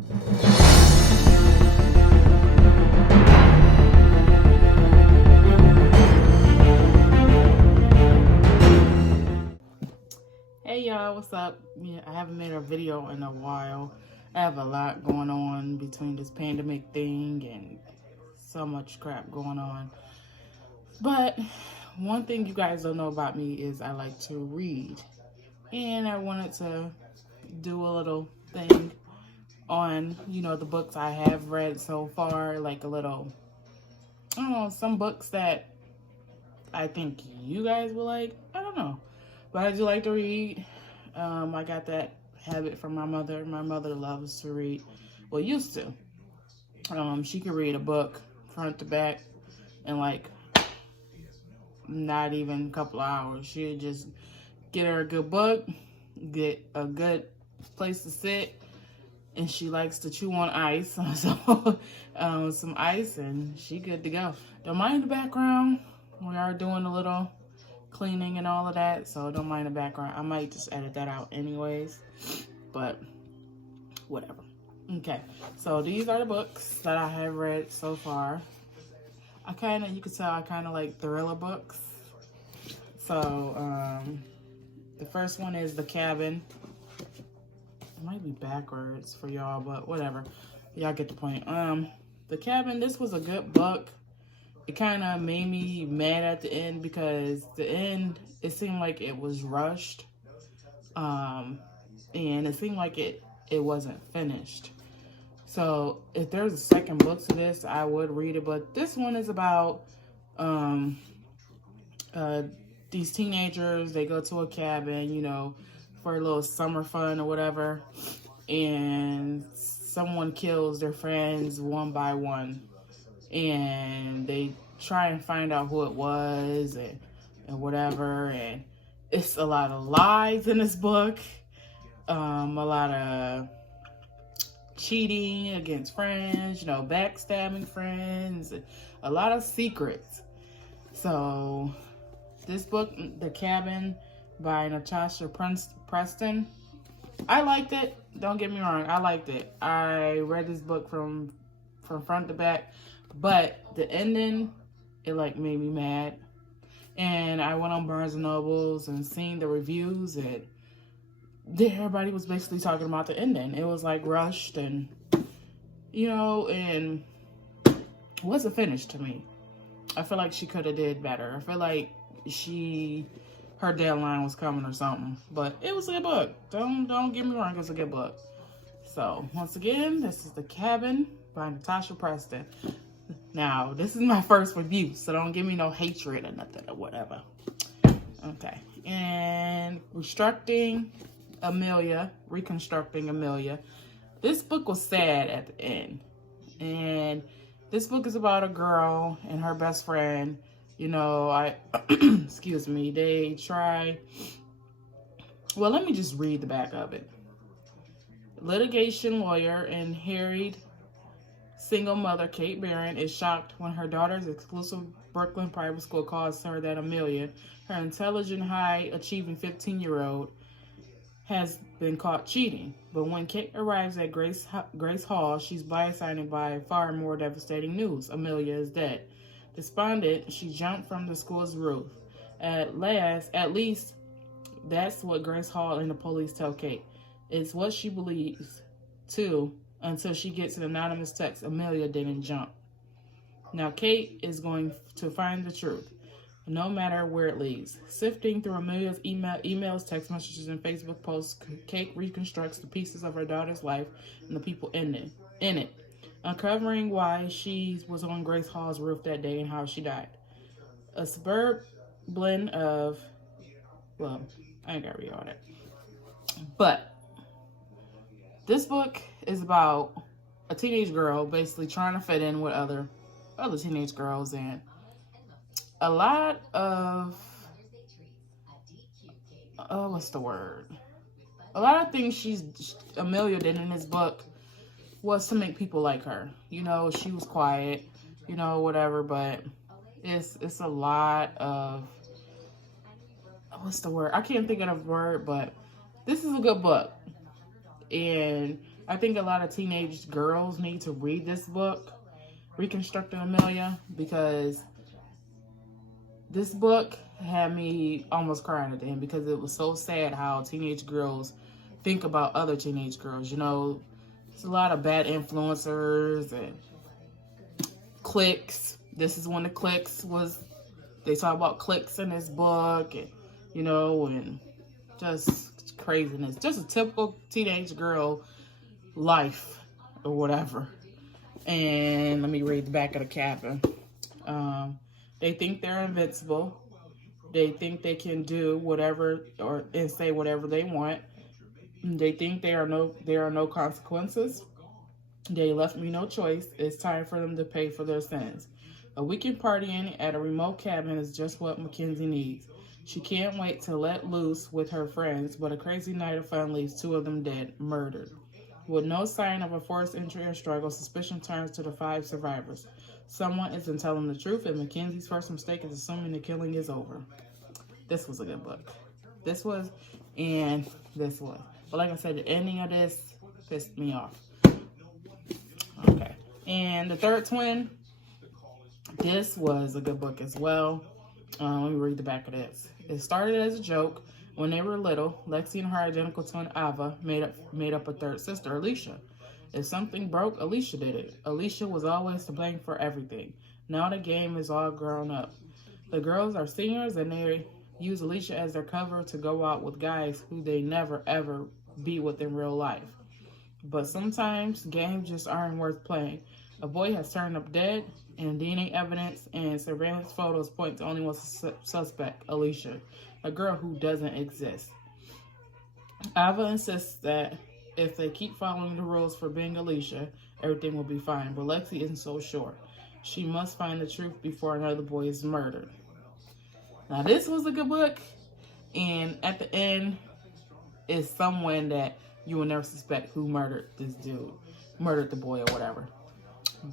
Hey y'all, what's up? Yeah, I haven't made a video in a while. I have a lot going on between this pandemic thing and so much crap going on. But one thing you guys don't know about me is I like to read. And I wanted to do a little thing on, the books I have read so far, like a little, I don't know, some books that I think you guys will like. I don't know. But I do like to read. I got that habit from my mother. My mother loves to read. Well, used to. She could read a book front to back in like not even a couple of hours. She'd just get her a good book, get a good place to sit, and she likes to chew on ice. So some ice, and she good to go. Don't mind the background. We are doing a little cleaning and all of that, so don't mind the background. I might just edit that out anyways, but whatever. Okay, so these are the books that I have read so far. You can tell I kind of like thriller books. So the first one is The Cabin. It might be backwards for y'all, but whatever. Y'all get the point. The Cabin, this was a good book. It kind of made me mad at the end because the end, it seemed like it was rushed. And it seemed like it wasn't finished. So if there's a second book to this, I would read it. But this one is about these teenagers. They go to a cabin, for a little summer fun or whatever. And someone kills their friends one by one. And they try and find out who it was and whatever. And it's a lot of lies in this book. A lot of cheating against friends, backstabbing friends, a lot of secrets. So this book, The Cabin by Natasha Preston, I liked it. Don't get me wrong, I liked it. I read this book from front to back. But the ending, it like made me mad. And I went on Barnes & Nobles and seen the reviews, and everybody was basically talking about the ending. It was like rushed and, and wasn't finished to me. I feel like she could have did better. I feel like her deadline was coming or something. But it was a good book. Don't get me wrong, it was a good book. So once again, this is The Cabin by Natasha Preston. Now, this is my first review, so don't give me no hatred or nothing or whatever. Okay. And Reconstructing Amelia. This book was sad at the end. And this book is about a girl and her best friend. Excuse me, they try. Well, let me just read the back of it. Litigation lawyer and harried single mother Kate Barron is shocked when her daughter's exclusive Brooklyn private school calls her that Amelia, her intelligent, high-achieving 15-year-old, has been caught cheating. But when Kate arrives at Grace Hall, she's blindsided by far more devastating news. Amelia is dead. Despondent, she jumped from the school's roof. At least, that's what Grace Hall and the police tell Kate. It's what she believes, too, until she gets an anonymous text, Amelia didn't jump. Now Kate is going to find the truth, no matter where it leads. Sifting through Amelia's emails, text messages, and Facebook posts, Kate reconstructs the pieces of her daughter's life and the people in it, uncovering why she was on Grace Hall's roof that day and how she died. A superb blend of, well, I ain't gotta read all that. But this book is about a teenage girl basically trying to fit in with other teenage girls, and a lot of what's the word? A lot of things Amelia did in this book was to make people like her. She was quiet, whatever, but it's a lot of, what's the word? I can't think of the word, but this is a good book. And I think a lot of teenage girls need to read this book, Reconstructing Amelia, because this book had me almost crying at the end because it was so sad how teenage girls think about other teenage girls. You know, there's a lot of bad influencers and cliques. This is one of the cliques was, they talk about cliques in this book, and, you know, and just craziness. Just a typical teenage girl life or whatever. And let me read the back of the cabin. They think they're invincible. They think they can do whatever and say whatever they want. They think there are no consequences. They left me no choice. It's time for them to pay for their sins. A weekend partying at a remote cabin is just what Mackenzie needs. She can't wait to let loose with her friends, but a crazy night of fun leaves 2 of them dead, murdered. With no sign of a forced entry or struggle, suspicion turns to the 5 survivors. Someone isn't telling the truth, and Mackenzie's first mistake is assuming the killing is over. This was a good book. This was, and this was. But like I said, the ending of this pissed me off. Okay. And The Third Twin, this was a good book as well. Let me read the back of this. It started as a joke. When they were little, Lexi and her identical twin Ava made up a third sister, Alicia. If something broke, Alicia did it. Alicia was always to blame for everything. Now the game is all grown up. The girls are seniors and they use Alicia as their cover to go out with guys who they never ever be with in real life. But sometimes games just aren't worth playing. A boy has turned up dead, and DNA evidence and surveillance photos point to only one suspect, Alicia, a girl who doesn't exist. Ava insists that if they keep following the rules for being Alicia, everything will be fine, but Lexi isn't so sure. She must find the truth before another boy is murdered. Now, this was a good book, and at the end is someone that you will never suspect who murdered this dude, murdered the boy or whatever.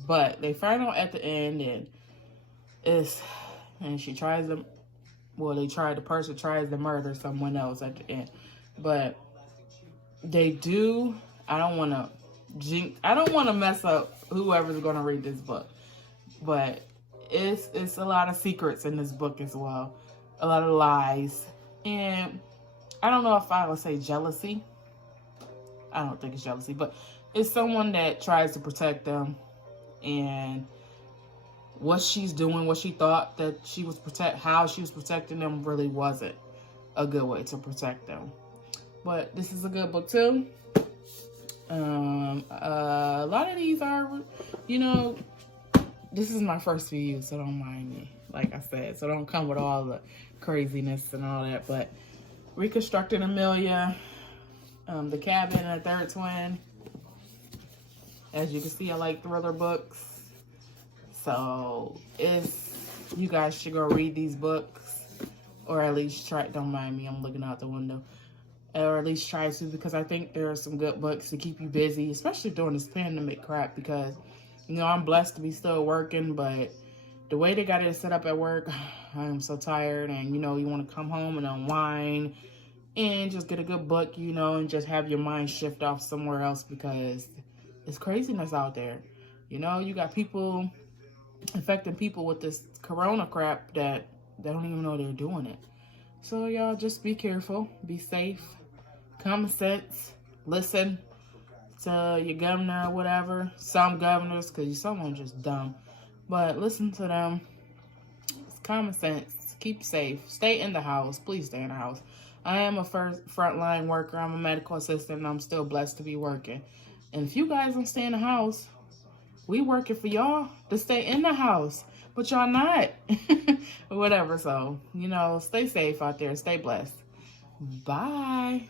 But they find out at the end, and she tries to, the person tries to murder someone else at the end. But they do, I don't want to mess up whoever's going to read this book. But it's a lot of secrets in this book as well. A lot of lies. And I don't know if I would say jealousy. I don't think it's jealousy, but it's someone that tries to protect them, and what she's doing, what she thought that she was how she was protecting them really wasn't a good way to protect them. But this is a good book too. A lot of these are, you know, this is my first few, so don't mind me, like I said. So don't come with all the craziness and all that. But Reconstructing Amelia, The Cabin and The Third Twin. As you can see, I like thriller books. So you guys should go read these books, or at least try. Don't mind me, I'm looking out the window. Or at least try to, because I think there are some good books to keep you busy, especially during this pandemic crap. Because, you know, I'm blessed to be still working, but the way they got it set up at work, I am so tired. And, you know, you want to come home and unwind and just get a good book, you know, and just have your mind shift off somewhere else, because it's craziness out there. You know, you got people infecting people with this corona crap that they don't even know they're doing it. So y'all just be careful, be safe, common sense, listen to your governor or whatever. Some governors, because some of them just dumb, but listen to them. It's common sense. Keep safe. Stay in the house. Please stay in the house. I am a frontline worker. I'm a medical assistant, and I'm still blessed to be working. And if you guys don't stay in the house, we working for y'all to stay in the house, but y'all not. Or whatever. So, you know, stay safe out there. Stay blessed. Bye.